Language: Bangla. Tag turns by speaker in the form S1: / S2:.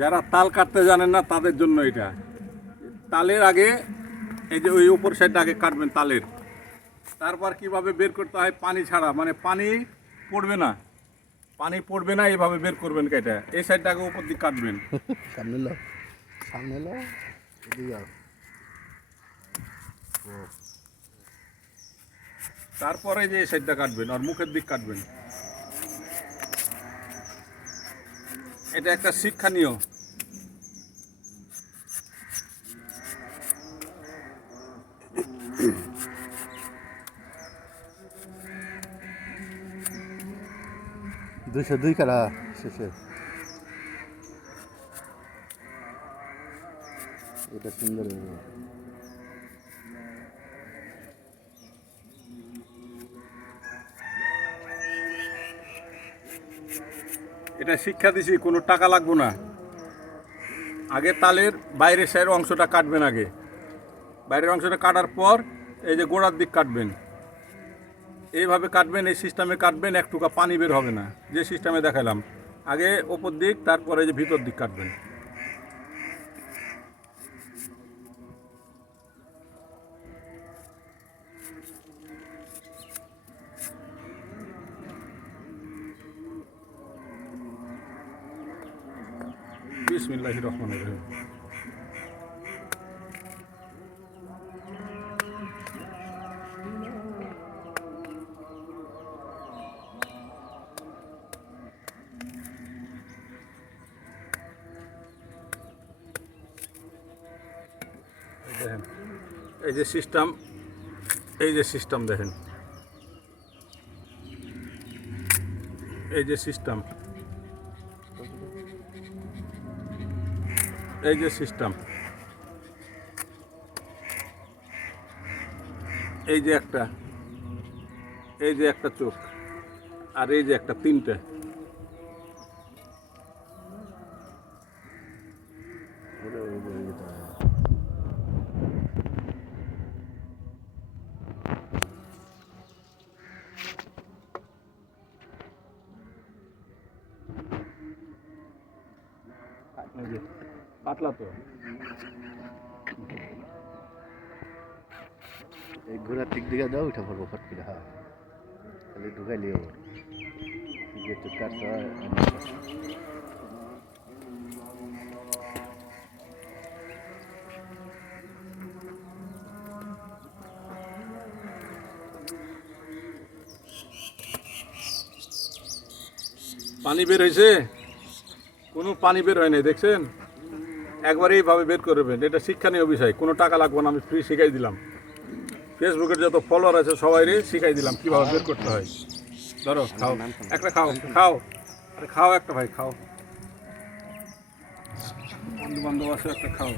S1: যারা তাল কাটতে জানেন না তাদের জন্য এটা। তালের আগে এই যে ওই উপর সাইডটা আগে কাটবেন তালের। তারপর কীভাবে বের করতে হয় পানি ছাড়া? মানে পানি পড়বে না। পানি পড়বে না এইভাবে বের করবেন কেটে। এই সাইডটা আগে উপর দিকে কাটবেন।
S2: সামনে লো। সামনে লো।
S1: তারপরে যে এই সাইডটা কাটবেন আর মুখের দিক কাটবেন। এটা একটা শিক্ষণীয়।
S2: দুইশো দুই কারা শেষে? এটা সুন্দর
S1: এটা শিক্ষা দিছি, কোনো টাকা লাগবো না। আগে তালের বাইরের সাইড অংশটা কাটবেন আগে। বাইরের অংশটা কাটার পর এই যে গোড়ার দিক কাটবেন। এইভাবে কাটবেন, এই সিস্টেমে কাটবেন এক টুকা পানি বের হবে না। যে সিস্টেমে দেখালাম। আগে ওপর দিক, তারপরে যে ভিতর দিক কাটবেন। বিসমিল্লাহ রহমান রহিম। দেখেন এই যে সিস্টেম এই যে সিস্টেম দেখেন। এই যে সিস্টেম এই যে সিস্টেম এই যে একটা, এই যে একটা চোখ, আর এই যে একটা তিনটে
S2: ওটা ওই যে এটা।
S1: এই যে পাতলা তো।
S2: এই ঘোড়ার দিক দিকে দাও উঠে পড়ব ফট করে হ্যাঁ। খালি ঢুকাইলি যেহেতু কাটতে হয়
S1: পানি বের হয়েছে? কোনো পানি বের হয় নাই দেখছেন? একবারে এইভাবে বের করবেন এটা শিক্ষণীয় বিষয় কোনো টাকা লাগবে না, আমি ফ্রি শিখাই দিলাম। ফেসবুকের যত ফলোয়ার আছে সবাই শিখাই দিলাম কীভাবে বের করতে হয়। ধরো, খাও। একটা খাও খাও। আরে খাও একটা ভাই, খাও। বন্ধু বান্ধব আছে, একটা খাও।